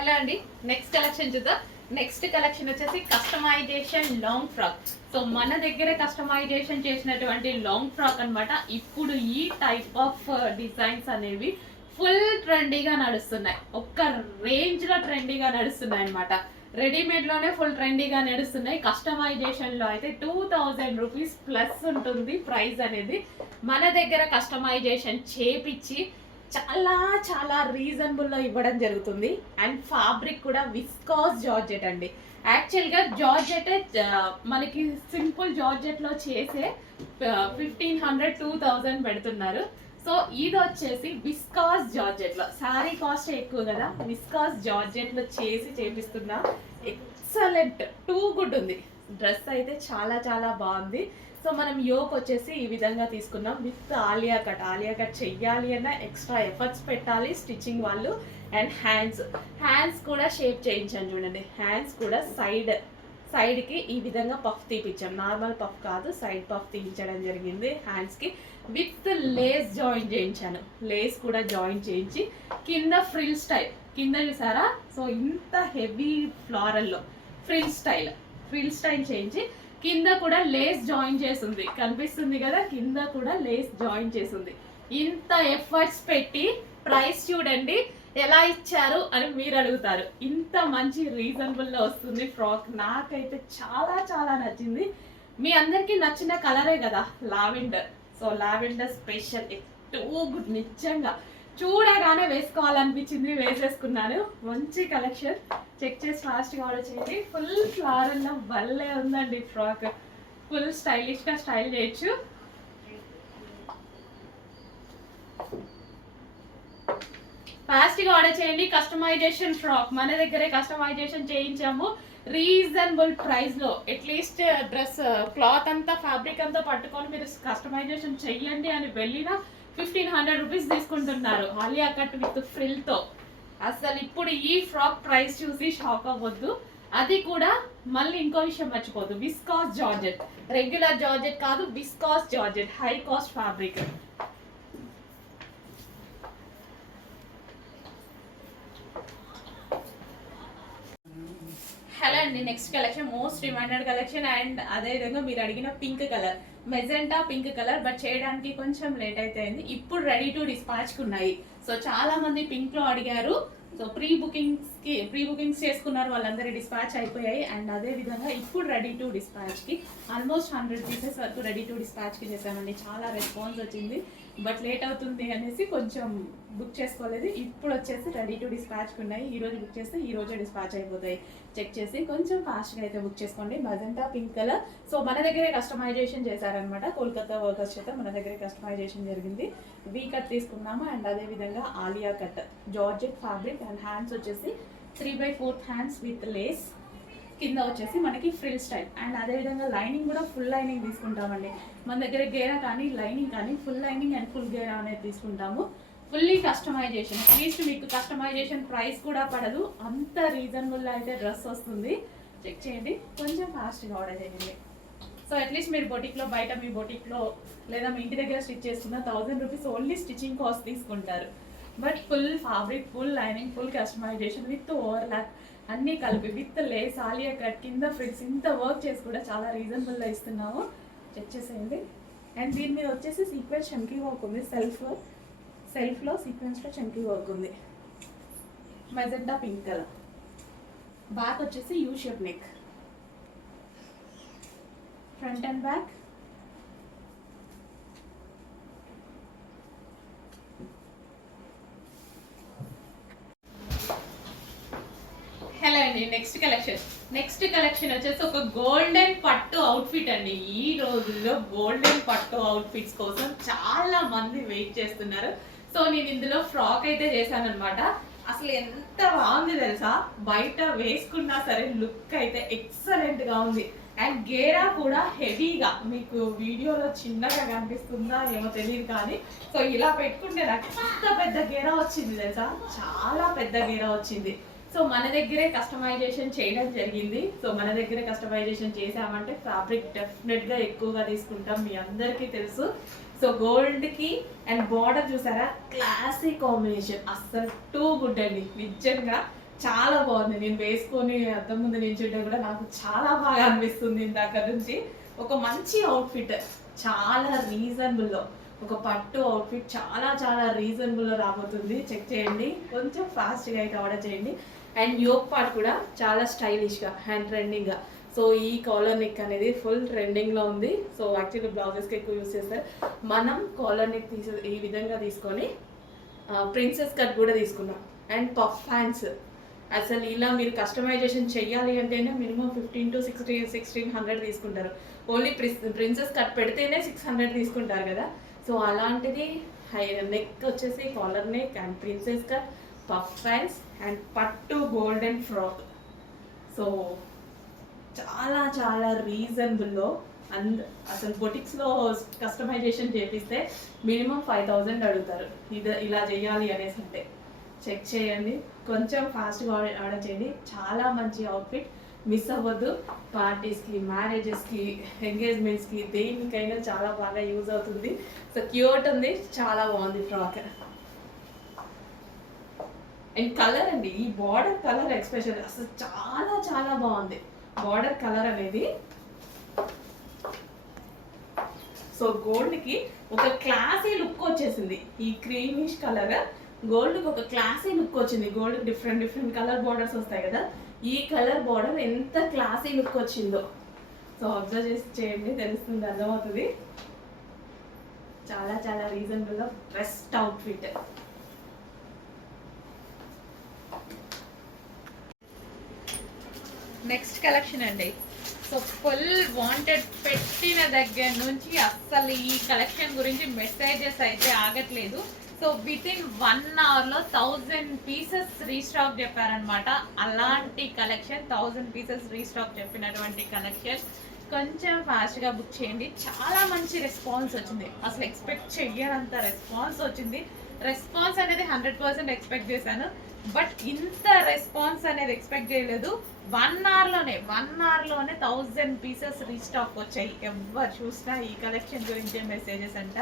Hello అండి, next collection చూద్దాం. Next collection వచ్చేసి కస్టమైజేషన్ లాంగ్ ఫ్రాక్. సో మన దగ్గర కస్టమైజేషన్ చేసినటువంటి లాంగ్ ఫ్రాక్ అన్నమాట. ఇప్పుడు ఈ టైప్ ఆఫ్ డిజైన్స్ అనేవి ఫుల్ ట్రెండీగా నడుస్తున్నాయి. ఒక్క రేంజ్ లో ట్రెండీగా నడుస్తున్నాయి అనమాట. రెడీమేడ్ లోనే ఫుల్ ట్రెండీగా నడుస్తున్నాయి. కస్టమైజేషన్ లో అయితే 2000 రూపీస్ ప్లస్ ఉంటుంది ప్రైస్ అనేది. మన దగ్గర కస్టమైజేషన్ చేపించి చాలా చాలా రీజనబుల్లో ఇవ్వడం జరుగుతుంది. అండ్ ఫ్యాబ్రిక్ కూడా విస్కాస్ జార్జెట్ అండి. యాక్చువల్గా జార్జెట్ మనకి సింపుల్ జార్జెట్లో చేసే 1500 2000 పెడుతున్నారు. సో ఇది వచ్చేసి విస్కాస్ జార్జెట్లో, శారీ కాస్ట్ ఎక్కువ కదా, విస్కాస్ జార్జెట్లో చేసి చేపిస్తున్నా. ఎక్సలెంట్, టూ గుడ్ ఉంది. డ్రెస్ అయితే చాలా చాలా బాగుంది. సో మనం యోక్ వచ్చేసి ఈ విధంగా తీసుకున్నాం with Alia cut. Alia cut చెయ్యాలి అన్న ఎక్స్ట్రా ఎఫర్ట్స్ పెట్టాలి స్టిచ్చింగ్ వాళ్ళు. అండ్ హ్యాండ్స్ కూడా షేప్ చేయించాను చూడండి. హ్యాండ్స్ కూడా సైడ్కి ఈ విధంగా పఫ్ తీపించాం. నార్మల్ పఫ్ కాదు, సైడ్ పఫ్ తీయించడం జరిగింది. హ్యాండ్స్కి విత్ లేస్ జాయిన్ చేయించాను. లేస్ కూడా జాయిన్ చేయించి కింద ఫ్రిల్ స్టైల్, కింద చూసారా? సో ఇంత హెవీ ఫ్లారల్లో ఫ్రిల్ స్టైల్ చేయించి కింద కూడా లేస్ జాయిన్ చేసింది. కనిపిస్తుంది కదా, కింద కూడా లేస్ జాయిన్ చేసింది. ఇంత ఎఫర్ట్స్ పెట్టి ప్రైస్ చూడండి ఎలా ఇచ్చారు అని మీరు అడుగుతారు. ఇంత మంచి రీజనబుల్లో వస్తుంది ఫ్రాక్. నాకైతే చాలా చాలా నచ్చింది. మీ అందరికీ నచ్చిన కలరే కదా lavender. So lavender special, too good. నిజంగా చూడగానే వేసుకోవాలనిపించింది, వేసేసుకున్నాను. మంచి కలెక్షన్. చెక్ చేసి ఫాస్ట్గా ఆర్డర్ చేయండి. ఫుల్ ఫ్లారల్లో భలే ఉందండి ఫ్రాక్. ఫుల్ స్టైలిష్గా స్టైల్ చేయొచ్చు. ఫాస్ట్గా ఆర్డర్ చేయండి. కస్టమైజేషన్ ఫ్రాక్ మన దగ్గరే కస్టమైజేషన్ చేయించాము రీజనబుల్ ప్రైస్లో. అట్లీస్ట్ డ్రెస్ క్లాత్ అంతా ఫ్యాబ్రిక్ అంతా పట్టుకొని మీరు కస్టమైజేషన్ చెయ్యండి అని వెళ్ళినా 1500 రూపీస్ తీసుకుంటున్నారు ఆలియా కట్ విత్ ఫ్రిల్తో. అసలు ఇప్పుడు ఈ ఫ్రాక్ ప్రైస్ చూసి షాక్ అవ్వద్దు. అది కూడా మళ్ళీ ఇంకో విషయం మర్చిపోద్దు, విస్కాస్ జార్జెట్. రెగ్యులర్ జార్జెట్ కాదు, viscose georgette, high cost fabric. Hello అండి, next collection most reminded collection. And అదేవిధంగా మీరు అడిగిన pink colour, magenta pink colour, but చేయడానికి కొంచెం లేట్ అయితే అయింది. ఇప్పుడు రెడీ టు డిస్పాచ్కి ఉన్నాయి. సో చాలా మంది పింక్ లో అడిగారు. సో ప్రీ బుకింగ్స్ చేసుకున్నారు, వాళ్ళందరూ డిస్పాచ్ అయిపోయాయి. అండ్ అదే విధంగా ఇప్పుడు రెడీ టు డిస్పాచ్కి ఆల్మోస్ట్ 100 పీసెస్ వరకు రెడీ టు డిస్పాచ్కి చేశామండి. చాలా రెస్పాన్స్ వచ్చింది, బట్ లేట్ అవుతుంది అనేసి కొంచెం బుక్ చేసుకోలేదు. ఇప్పుడు వచ్చేసి రెడీ టు డిస్పాచ్కి ఉన్నాయి. ఈ రోజు బుక్ చేస్తే ఈ రోజే డిస్పాచ్ అయిపోతాయి. చెక్ చేసి కొంచెం ఫాస్ట్గా అయితే బుక్ చేసుకోండి. Magenta pink colour. సో మన దగ్గరే కస్టమైజేషన్ చేశారనమాట. కోల్కతా వర్కర్స్ చేత మన దగ్గరే కస్టమైజేషన్ జరిగింది. వీ కట్ తీసుకున్నాము. అండ్ అదేవిధంగా Alia cut georgette fabric. And hands వచ్చేసి 3/4 హ్యాండ్స్ విత్ లేస్. కింద వచ్చేసి మనకి ఫ్రిల్ స్టైల్. అండ్ అదేవిధంగా లైనింగ్ కూడా ఫుల్ లైనింగ్ తీసుకుంటామండి. మన దగ్గర గేరా కానీ లైనింగ్ కానీ ఫుల్ లైనింగ్ అండ్ ఫుల్ గేరా అనేది తీసుకుంటాము. Fully customization. అట్లీస్ట్ మీకు కస్టమైజేషన్ ప్రైస్ కూడా పడదు, అంత రీజనబుల్లో అయితే డ్రెస్ వస్తుంది. చెక్ చేయండి, కొంచెం ఫాస్ట్గా ఆర్డర్ చేయండి. సో అట్లీస్ట్ మీరు బొటిక్లో, బయట మీ బొటిక్లో లేదా మీ ఇంటి దగ్గర స్టిచ్ చేసుకున్న 1000 రూపీస్ ఓన్లీ స్టిచ్చింగ్ కాస్ట్ తీసుకుంటారు. But full fabric, full lining, full customization with overlock అన్నీ కలిపి విత్ లేస్, ఆలియా కట్, కింద ఫ్రిల్స్, ఇంత వర్క్ చేసి కూడా చాలా రీజనబుల్లో ఇస్తున్నాము. చెక్ చేసేయండి. అండ్ దీని మీద వచ్చేసి సీక్వెన్స్ చమ్కీ వర్క్ ఉంది. సెల్ఫ్లో సీక్వెన్స్లో చమ్కీ వర్క్ ఉంది. Magenta pink colour. బ్యాక్ వచ్చేసి U shape neck, front and back. Hello అండి, నెక్స్ట్ కలెక్షన్ వచ్చేసి ఒక గోల్డెన్ పట్టు అవుట్ఫిట్ అండి. ఈ రోజుల్లో గోల్డెన్ పట్టు అవుట్ఫిట్స్ కోసం చాలా మంది వెయిట్ చేస్తున్నారు. సో నేను ఇందులో ఫ్రాక్ అయితే చేశాను అనమాట. అసలు ఎంత బాగుంది తెలుసా, బయట వేసుకున్నా సరే లుక్ అయితే ఎక్సలెంట్ గా ఉంది. అండ్ గేరా కూడా హెవీగా, మీకు వీడియోలో చిన్నగా కనిపిస్తుందా ఏమో తెలియదు కానీ, సో ఇలా పెట్టుకుంటే నాకు ఎంత పెద్ద గేరా వచ్చింది తెలుసా, చాలా పెద్ద గేరా వచ్చింది. సో మన దగ్గరే కస్టమైజేషన్ చేయడం జరిగింది. సో మన దగ్గరే కస్టమైజేషన్ చేసామంటే ఫ్యాబ్రిక్ డెఫినెట్గా ఎక్కువగా తీసుకుంటాం, మీ అందరికీ తెలుసు. సో గోల్డ్కి అండ్ బార్డర్ చూసారా, క్లాసిక్ కాంబినేషన్, అస్సలు టూ గుడ్ అండి. నిజంగా చాలా బాగుంది. నేను వేసుకొని అద్దం ముందు నిల్చుంటే కూడా నాకు చాలా బాగా అనిపిస్తుంది ఇందాక నుంచి. ఒక మంచి అవుట్ఫిట్, చాలా రీజనబుల్లో ఒక పట్టు అవుట్ఫిట్ చాలా చాలా రీజనబుల్లో రాబోతుంది. చెక్ చేయండి, కొంచెం ఫాస్ట్గా అయితే ఆర్డర్ చేయండి. అండ్ యోక్ పార్ట్ కూడా చాలా స్టైలిష్గా అండ్ ట్రెండింగ్గా. సో ఈ కాలర్ నెక్ అనేది ఫుల్ ట్రెండింగ్లో ఉంది. సో యాక్చువల్లీ బ్లౌజెస్కి ఎక్కువ యూస్ చేస్తారు. మనం కాలర్ నెక్ ఈ విధంగా తీసుకొని ప్రిన్సెస్ కట్ కూడా తీసుకున్నాం. And puff hands. అసలు ఇలా మీరు కస్టమైజేషన్ చెయ్యాలి అంటేనే మినిమం 15 to 1600 తీసుకుంటారు. ఓన్లీ ప్రిన్సెస్ కట్ పెడితేనే 600 తీసుకుంటారు కదా. సో అలాంటిది హై నెక్ వచ్చేసి collar neck and princess cut, puff hands and పట్టు గోల్డెన్ ఫ్రాక్. సో చాలా చాలా రీజనబుల్లో అసలు బొటిక్స్లో కస్టమైజేషన్ చేపిస్తే మినిమం 5000 అడుగుతారు ఇలా చేయాలి అనేసి. అంటే చెక్ చేయండి, కొంచెం ఫాస్ట్గా ఆర్డర్ చేయండి. చాలా మంచి అవుట్ఫిట్, మిస్ అవ్వద్దు. పార్టీస్కి, మ్యారేజెస్కి, ఎంగేజ్మెంట్స్కి, దేనికైనా చాలా బాగా యూజ్ అవుతుంది. సో క్యూట్ ఉంది, చాలా బాగుంది ఫ్రాక్. అండ్ కలర్ అండి, ఈ బార్డర్ కలర్ ఎక్స్ప్రెషన్ అసలు చాలా చాలా బాగుంది. బార్డర్ కలర్ అనేది సో గోల్డ్కి ఒక క్లాసీ లుక్ వచ్చేసింది. ఈ క్రీమిష్ కలర్ గోల్డ్కి ఒక క్లాసీ లుక్ వచ్చింది. Gold different different colour borders వస్తాయి కదా, ఈ కలర్ బార్డర్ ఎంత క్లాసీ లుక్ వచ్చిందో. సో అబ్జర్వ్ చేసి చేయండి, తెలుస్తుంది, అర్థమవుతుంది. చాలా చాలా reasonable best outfit. Next collection అండి. సో ఫుల్ వాంటెడ్ పెట్టిన దగ్గర నుంచి అస్సలు ఈ కలెక్షన్ గురించి మెసేజెస్ అయితే ఆగట్లేదు. So with in 1 hourలో 1000 pieces restock చెప్పారనమాట. అలాంటి కలెక్షన్ 1000 పీసెస్ రీస్టాక్ చెప్పినటువంటి కలెక్షన్ కొంచెం ఫాస్ట్గా బుక్ చేయండి. చాలా మంచి రెస్పాన్స్ వచ్చింది, అసలు ఎక్స్పెక్ట్ చెయ్యనంత రెస్పాన్స్ వచ్చింది. రెస్పాన్స్ అనేది 100% ఎక్స్పెక్ట్ చేశాను, బట్ ఇంత రెస్పాన్స్ అనేది ఎక్స్పెక్ట్ చేయలేదు. 1 hourలోనే 1000 పీసెస్ రీస్టాక్ వచ్చాయి. ఎవరు చూసినా ఈ కలెక్షన్ గురించే మెసేజెస్ అంట.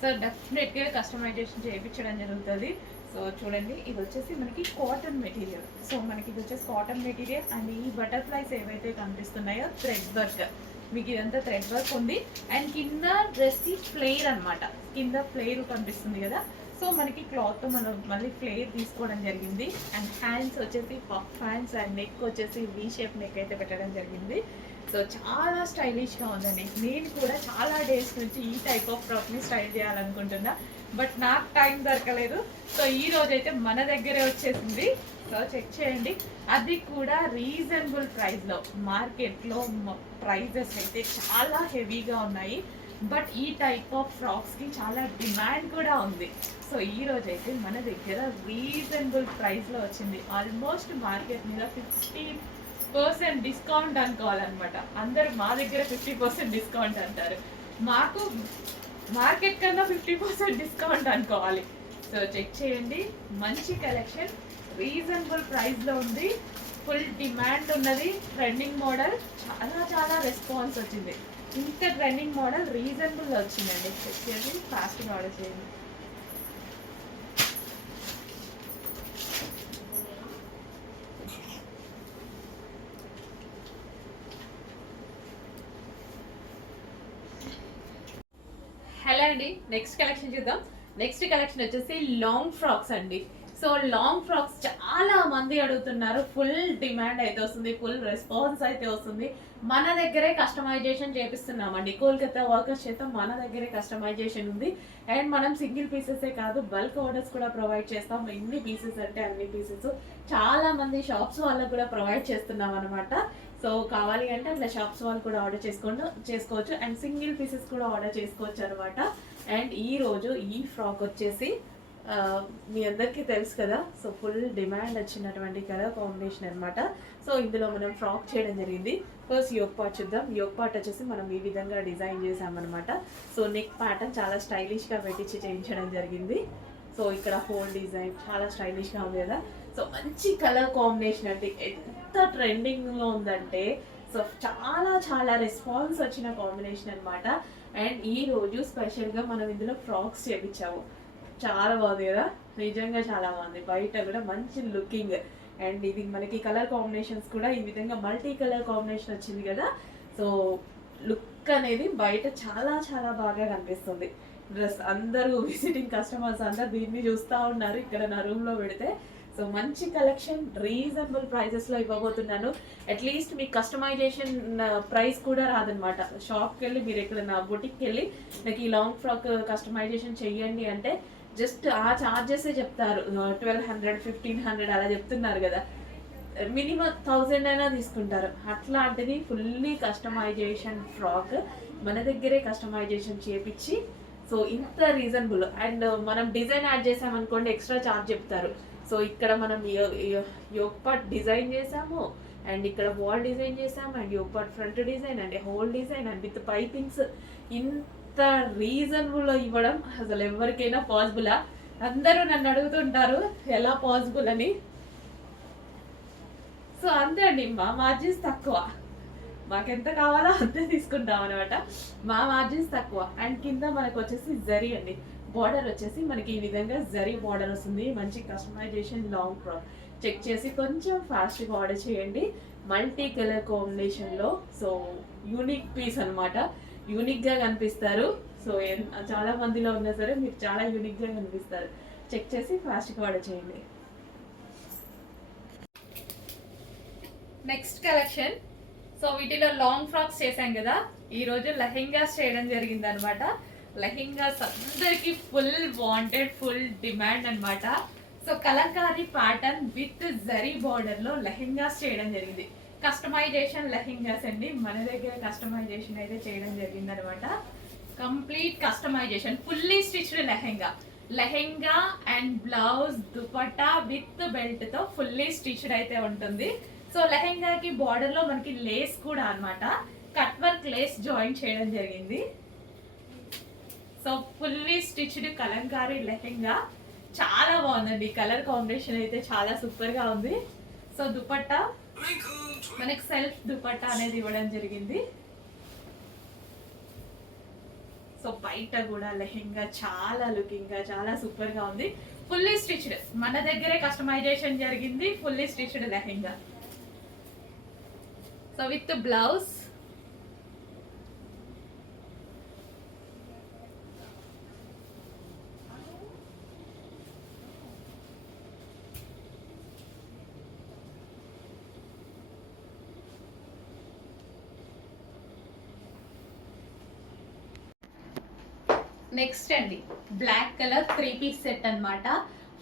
సో డెఫినెట్గా కస్టమైజేషన్ చేయించడం జరుగుతుంది. సో చూడండి, ఇది వచ్చేసి మనకి కాటన్ మెటీరియల్. సో మనకి ఇది వచ్చేసి కాటన్ మెటీరియల్ అండ్ ఈ బటర్ఫ్లైస్ ఏవైతే కనిపిస్తున్నాయో థ్రెడ్ వర్క్, మీకు ఇదంతా థ్రెడ్ వర్క్ ఉంది. అండ్ కింద డ్రెస్కి ఫ్లేర్ అనమాట, కింద ఫ్లేర్ కనిపిస్తుంది కదా. సో మనకి క్లాత్తో మనం మళ్ళీ ఫ్లేర్ తీసుకోవడం జరిగింది. అండ్ హ్యాండ్స్ వచ్చేసి పఫ్ హ్యాండ్స్ అండ్ నెక్ వచ్చేసి వీ షేప్ నెక్ అయితే పెట్టడం జరిగింది. సో చాలా స్టైలిష్గా ఉందండి. నేను కూడా చాలా డేస్ నుంచి ఈ టైప్ ఆఫ్ ఫ్రాక్ని స్టైల్ చేయాలనుకుంటున్నా, బట్ నాకు టైం దొరకలేదు. సో ఈ రోజైతే మన దగ్గరే వచ్చేసింది. సో చెక్ చేయండి, అది కూడా రీజనబుల్ ప్రైస్లో. మార్కెట్లో ప్రైజెస్ అయితే చాలా హెవీగా ఉన్నాయి, బట్ ఈ టైప్ ఆఫ్ ఫ్రాక్స్కి చాలా డిమాండ్ కూడా ఉంది. సో ఈ రోజైతే మన దగ్గర రీజనబుల్ ప్రైస్లో వచ్చింది. ఆల్మోస్ట్ మార్కెట్ మీద 50% డిస్కౌంట్ అనుకోవాలన్నమాట. అందరూ మా దగ్గర 50% డిస్కౌంట్ అంటారు, మాకు మార్కెట్ కన్నా 50% డిస్కౌంట్ అనుకోవాలి. సో చెక్ చేయండి, మంచి కలెక్షన్ రీజనబుల్ ప్రైస్లో ఉంది. ఫుల్ డిమాండ్ ఉన్నది, ట్రెండింగ్ మోడల్, చాలా చాలా రెస్పాన్స్ వచ్చింది. ఇంత ట్రెండింగ్ మోడల్ రీజనబుల్ వచ్చిందండి. చెక్ చేసి ఫాస్ట్గా ఆర్డర్ చేయండి. హలో అండి, నెక్స్ట్ కలెక్షన్ చూద్దాం. నెక్స్ట్ కలెక్షన్ వచ్చేసి లాంగ్ ఫ్రాక్స్ అండి. సో లాంగ్ ఫ్రాక్స్ చాలా మంది అడుగుతున్నారు, ఫుల్ డిమాండ్ అయితే వస్తుంది, ఫుల్ రెస్పాన్స్ అయితే వస్తుంది. మన దగ్గరే కస్టమైజేషన్ చేపిస్తున్నామండి. కోల్కతా వర్కర్స్ చేత మన దగ్గరే కస్టమైజేషన్ ఉంది. అండ్ మనం సింగిల్ పీసెసే కాదు, బల్క్ ఆర్డర్స్ కూడా ప్రొవైడ్ చేస్తాం. ఎన్ని పీసెస్ అంటే అన్ని పీసెస్. చాలా మంది షాప్స్ వాళ్ళకు కూడా ప్రొవైడ్ చేస్తున్నాం అనమాట. సో కావాలి అంటే అట్లా షాప్స్ వాళ్ళు కూడా ఆర్డర్ చేసుకోవచ్చు. అండ్ సింగిల్ పీసెస్ కూడా ఆర్డర్ చేసుకోవచ్చు అనమాట. అండ్ ఈరోజు ఈ ఫ్రాక్ వచ్చేసి మీ అందరికీ తెలుసు కదా. సో ఫుల్ డిమాండ్ వచ్చినటువంటి కలర్ కాంబినేషన్ అనమాట. సో ఇందులో మనం ఫ్రాక్ చేయడం జరిగింది. ఫస్ట్ యోక్ పార్ట్ చూద్దాం. యోక్ పార్ట్ వచ్చేసి మనం ఈ విధంగా డిజైన్ చేసామన్నమాట. సో నెక్ ప్యాటర్న్ చాలా స్టైలిష్గా పెట్టించి చేయించడం జరిగింది. సో ఇక్కడ హోల్ డిజైన్ చాలా స్టైలిష్గా ఉంది కదా. సో మంచి కలర్ కాంబినేషన్ అంటే ఎంత ట్రెండింగ్లో ఉందంటే, సో చాలా చాలా రెస్పాన్స్ వచ్చిన కాంబినేషన్ అనమాట. అండ్ ఈరోజు స్పెషల్గా మనం ఇందులో ఫ్రాక్స్ చేయించాము. చాలా బాగుంది కదా, నిజంగా చాలా బాగుంది. బయట కూడా మంచి లుకింగ్, అండ్ ఇది మనకి కలర్ కాంబినేషన్స్ కూడా ఈ విధంగా మల్టీ కలర్ కాంబినేషన్ వచ్చింది కదా. సో లుక్ అనేది బయట చాలా చాలా బాగా కనిపిస్తుంది. డ్రెస్ అందరూ విజిటింగ్ కస్టమర్స్ అందరు దీన్ని చూస్తూ ఉన్నారు ఇక్కడ నా రూమ్లో పెడితే. సో మంచి కలెక్షన్ రీజనబుల్ ప్రైజెస్లో ఇవ్వబోతున్నాను. అట్లీస్ట్ మీకు కస్టమైజేషన్ ప్రైస్ కూడా రాదనమాట. షాప్కి వెళ్ళి మీరు ఎక్కడ నా బొటిక్కి వెళ్ళి నాకు ఈ లాంగ్ ఫ్రాక్ కస్టమైజేషన్ చెయ్యండి అంటే జస్ట్ ఆ ఛార్జెసే చెప్తారు. 1200 1500 అలా చెప్తున్నారు కదా, మినిమం 1000 అయినా తీసుకుంటారు. అట్లాంటిది ఫుల్లీ కస్టమైజేషన్ ఫ్రాక్ మన దగ్గరే కస్టమైజేషన్ చేపించి సో ఇంత రీజనబుల్. అండ్ మనం డిజైన్ యాడ్ చేసామనుకోండి ఎక్స్ట్రా ఛార్జ్ చెప్తారు. సో ఇక్కడ మనం యోక్ పార్ట్ డిజైన్ చేసాము అండ్ ఇక్కడ వాల్ డిజైన్ చేసాము and yoke part front design and whole design and with pipings. ఇంత రీజనబుల్ ఇవ్వడం అసలు ఎవరికైనా పాసిబులా? అందరూ నన్ను అడుగుతుంటారు ఎలా పాసిబుల్ అని. సో అంతే అండి, మా మార్జిన్స్ తక్కువ, మాకెంత కావాలో అంతే తీసుకుంటాం అనమాట. మా మార్జిన్స్ తక్కువ. అండ్ కింద మనకు వచ్చేసి జరీ అండి, బార్డర్ వచ్చేసి మనకి ఈ విధంగా జరీ బార్డర్ వస్తుంది. మంచి కస్టమైజేషన్ లాంగ్ ఫ్రాక్. చెక్ చేసి కొంచెం ఫాస్ట్గా ఆర్డర్ చేయండి. మల్టీ కలర్ కాంబినేషన్లో. సో యూనిక్ పీస్ అనమాట, యూనిక్గా కనిపిస్తారు. సో చాలా మందిలో ఉన్నా సరే మీరు చాలా యూనిక్గా కనిపిస్తారు. చెక్ చేసి ఫాస్ట్గా ఆర్డర్ చేయండి. Next collection. సో వీటిలో లాంగ్ ఫ్రాక్స్ చేశాం కదా, ఈరోజు లెహెంగాస్ చేయడం జరిగింది అనమాట. లెహెంగాస్ అందరికి ఫుల్ వాంటెడ్, ఫుల్ డిమాండ్ అనమాట. So Kalamkari pattern with zari border లో లెహెంగాస్ చేయడం జరిగింది. కస్టమైజేషన్ లెహెంగాస్ అండి, మన దగ్గర కస్టమైజేషన్ అయితే చేయడం జరిగింది అనమాట. Complete customization, fully stitched lehenga. Lehenga and blouse dupatta with belt తో ఫుల్లీ స్టిచ్డ్ అయితే ఉంటుంది. సో లెహెంగాకి బార్డర్ లో మనకి లేస్ కూడా అన్నమాట, కట్ వర్క్ లేస్ జాయిన్ చేయడం జరిగింది. So fully stitched Kalamkari lehenga చాలా బాగుందండి. కలర్ కాంబినేషన్ అయితే చాలా సూపర్ గా ఉంది. సో దుపట్టా మనకి సెల్ఫ్ దుపట్టా అనేది ఇవ్వడం జరిగింది. సో బయట కూడా లెహెంగా చాలా లుకింగ్ గా చాలా సూపర్ గా ఉంది. ఫుల్లీ స్టిచ్డ్, మన దగ్గరే కస్టమైజేషన్ జరిగింది. Fully stitched lehenga. So with blouse. Next అండి బ్లాక్ కలర్ 3 పీస్ సెట్ అన్నమాట.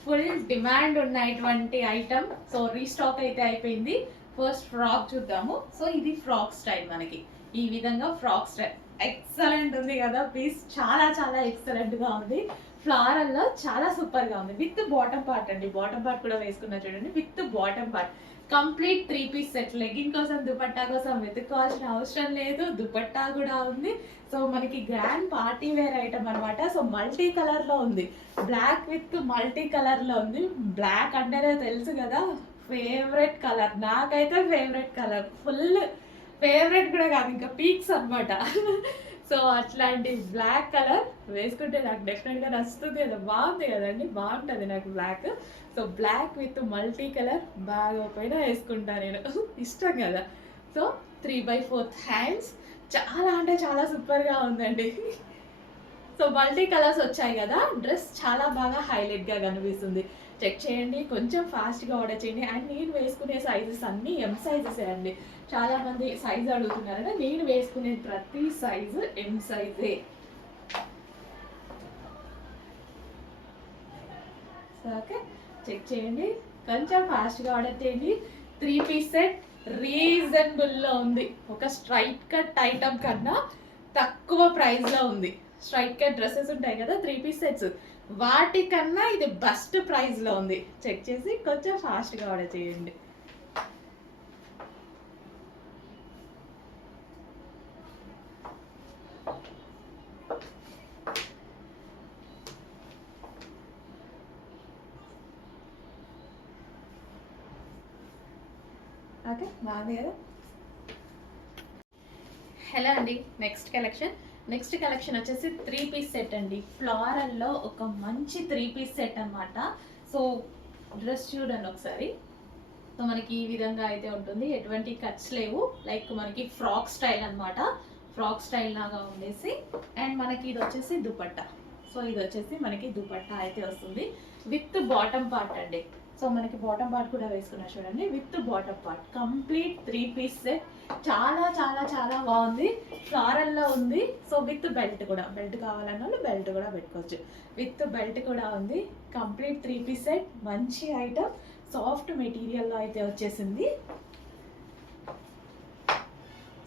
ఫుల్ డిమాండ్ ఉన్నటువంటి ఐటమ్. సో రీస్టాక్ అయితే అయిపోయింది. ఫస్ట్ ఫ్రాక్ చూద్దాము. సో ఇది ఫ్రాక్ స్టైల్, మనకి ఈ విధంగా ఫ్రాక్ స్టైల్ ఎక్సలెంట్ ఉంది కదా పీస్, చాలా చాలా ఎక్సలెంట్ గా ఉంది. ఫ్లారల్ లో చాలా సూపర్ గా ఉంది. విత్ బాటమ్ పార్ట్ అండి, బాటమ్ పార్ట్ కూడా వేసుకున్నా చూడండి. With bottom part complete 3 piece set. Legging కోసం దుపట్టా కోసం వెతుక్కోవాల్సిన అవసరం లేదు, దుపట్టా కూడా ఉంది. సో మనకి గ్రాండ్ పార్టీ వేర్ ఐటమ్ అనమాట. సో మల్టీ కలర్ లో ఉంది, బ్లాక్ విత్ మల్టీ కలర్ లో ఉంది. బ్లాక్ అంటేనే తెలుసు కదా, ఫేవరెట్ కలర్, నాకైతే ఫేవరెట్ కలర్, ఫుల్ ఫేవరెట్ కూడా కాదు ఇంకా పీక్స్ అనమాట. సో అట్లాంటి బ్లాక్ కలర్ వేసుకుంటే నాకు డెఫినెట్గా నచ్చుతుంది కదా, బాగుంది కదండి, బాగుంటుంది నాకు black. So black with multi colour బాగా పైన వేసుకుంటా నేను, ఇష్టం కదా. సో 3/4 హ్యాండ్స్, చాలా అంటే చాలా సూపర్గా ఉందండి. సో మల్టీ కలర్స్ వచ్చాయి కదా, డ్రెస్ చాలా బాగా హైలైట్గా కనిపిస్తుంది. చెక్ చేయండి, కొంచెం ఫాస్ట్గా ఆర్డర్ చేయండి. అండ్ నేను వేసుకునే సైజెస్ అన్నీ ఎం సైజెసే అండి. చాలామంది సైజు అడుగుతున్నారంటే నేను వేసుకునే ప్రతి సైజు ఎం సైజే. ఓకే, చెక్ చేయండి, కొంచెం ఫాస్ట్గా ఆర్డర్ చేయండి. 3 పీస్ సెట్ రీజనబుల్లో ఉంది. ఒక స్ట్రైట్ కట్ ఐటమ్ కన్నా తక్కువ ప్రైస్లో ఉంది. స్ట్రైట్ కట్ డ్రెస్సెస్ ఉంటాయి కదా 3 పీస్ సెట్స్, వాటికన్నా ఇది బెస్ట్ ప్రైస్లో ఉంది. చెక్ చేసి కొంచెం ఫాస్ట్గా ఆర్డర్ చేయండి. ఓకే, బాగుంది కదా. హలో అండి, నెక్స్ట్ కలెక్షన్ వచ్చేసి 3 పీస్ సెట్ అండి. ఫ్లోరల్లో ఒక మంచి 3 పీస్ సెట్ అన్నమాట. సో డ్రెస్ చూడండి ఒకసారి, సో మనకి ఈ విధంగా అయితే ఉంటుంది, ఎటువంటి కట్స్ లేవు, లైక్ మనకి ఫ్రాక్ స్టైల్ అన్నమాట. ఫ్రాక్ స్టైల్ లాగా ఉండేసి అండ్ మనకి ఇది వచ్చేసి దుపట్టా. సో ఇది వచ్చేసి మనకి దుపట్టా అయితే వస్తుంది విత్ బాటమ్ పార్ట్ అండి. సో మనకి బాటమ్ పార్ట్ కూడా వేసుకున్నా చూడండి, with bottom part complete 3 piece set. చాలా చాలా చాలా బాగుంది, ఫ్లారల్లో ఉంది. సో విత్ బెల్ట్ కూడా, బెల్ట్ కావాలన్న వాళ్ళు బెల్ట్ కూడా పెట్టుకోవచ్చు. విత్ బెల్ట్ కూడా ఉంది, కంప్లీట్ 3 పీస్ సెట్. మంచి ఐటమ్, సాఫ్ట్ మెటీరియల్లో అయితే వచ్చేసింది.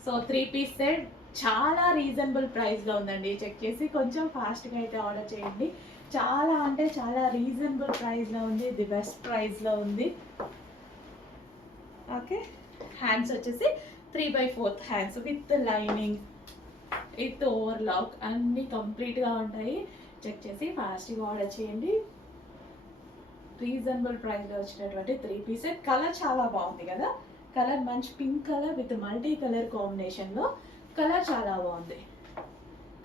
సో 3 పీస్ సెట్ చాలా రీజనబుల్ ప్రైస్లో ఉందండి. చెక్ చేసి కొంచెం ఫాస్ట్గా అయితే ఆర్డర్ చేయండి. చాలా అంటే చాలా రీజనబుల్ ప్రైస్లో ఉంది, ది బెస్ట్ ప్రైస్లో ఉంది. ఓకే, హ్యాండ్స్ వచ్చేసి 3/4 hands with lining, with overlock అన్నీ కంప్లీట్గా ఉంటాయి. చెక్ చేసి ఫాస్ట్గా ఆర్డర్ చేయండి. రీజనబుల్ ప్రైస్లో వచ్చినటువంటి 3 పీస్ సెట్. కలర్ చాలా బాగుంది కదా, కలర్ మంచి pink colour with multi colour కాంబినేషన్లో, కలర్ చాలా బాగుంది.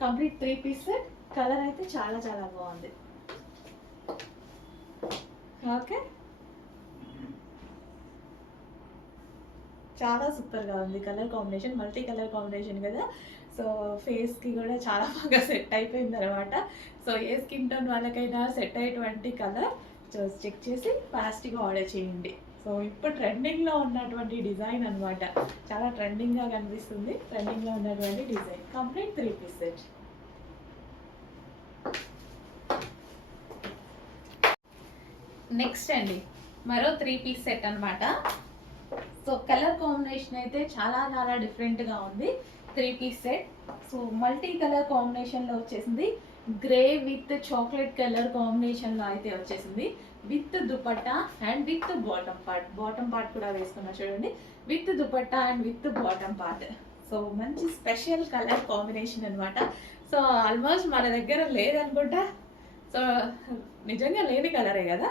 కంప్లీట్ 3 పీస్ సెట్, కలర్ అయితే చాలా చాలా బాగుంది. ఓకే, చాలా సూపర్గా ఉంది colour combination, multi colour combination కదా. సో ఫేస్కి కూడా చాలా బాగా సెట్ అయిపోయింది అనమాట. సో ఏ స్కిన్ టోన్ వాళ్ళకైనా సెట్ అయ్యేటువంటి కలర్. సో చెక్ చేసి ఫాస్ట్గా ఆర్డర్ చేయండి. సో ఇప్పుడు ట్రెండింగ్లో ఉన్నటువంటి డిజైన్ అనమాట, చాలా ట్రెండింగ్గా కనిపిస్తుంది. ట్రెండింగ్లో ఉన్నటువంటి design complete 3 piece set. Next అండి మరో 3 పీస్ సెట్ అనమాట. సో కలర్ కాంబినేషన్ అయితే చాలా చాలా డిఫరెంట్గా ఉంది. 3 piece set. So multi colour కాంబినేషన్లో వచ్చేసింది, గ్రే విత్ చాక్లెట్ కలర్ కాంబినేషన్లో అయితే వచ్చేసింది, with dupatta and with bottom part. Bottom part కూడా వేసుకున్నా చూడండి, with dupatta and with bottom part. So మంచి స్పెషల్ కలర్ కాంబినేషన్ అనమాట. సో ఆల్మోస్ట్ మన దగ్గర లేదనుకుంటా. సో నిజంగా లేని కలరే కదా.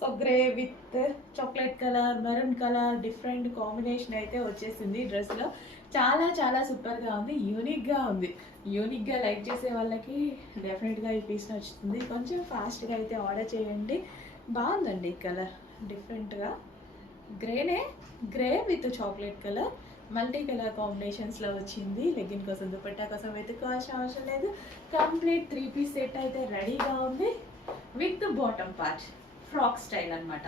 So grey with chocolate colour, maroon colour, different combination అయితే వచ్చేసింది డ్రెస్లో. చాలా చాలా సూపర్గా ఉంది, యూనిక్గా ఉంది. యూనిక్గా లైక్ చేసే వాళ్ళకి డెఫినెట్గా ఈ పీస్ నచ్చుతుంది. కొంచెం ఫాస్ట్గా అయితే ఆర్డర్ చేయండి. బాగుందండి కలర్, డిఫరెంట్గా గ్రేనే, grey with chocolate colour multi colour కాంబినేషన్స్లో వచ్చింది. లెగ్గిన్ కోసం దుపట్టా కోసం వెతుక్కోవాల్సిన అవసరం లేదు. కంప్లీట్ 3 పీస్ సెట్ అయితే రెడీగా ఉంది with bottom part, frock style అనమాట.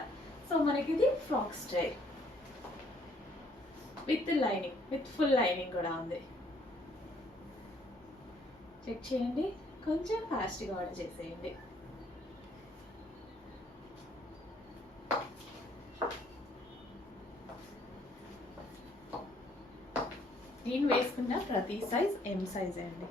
సో మనకి ఇది frock style with lining, with full lining కూడా ఉంది. చెక్ చేయండి, కొంచెం ఫాస్ట్గా ఆర్డర్ చేసేయండి. నేను వేసుకున్న ప్రతి సైజ్ M సైజ్ అండి.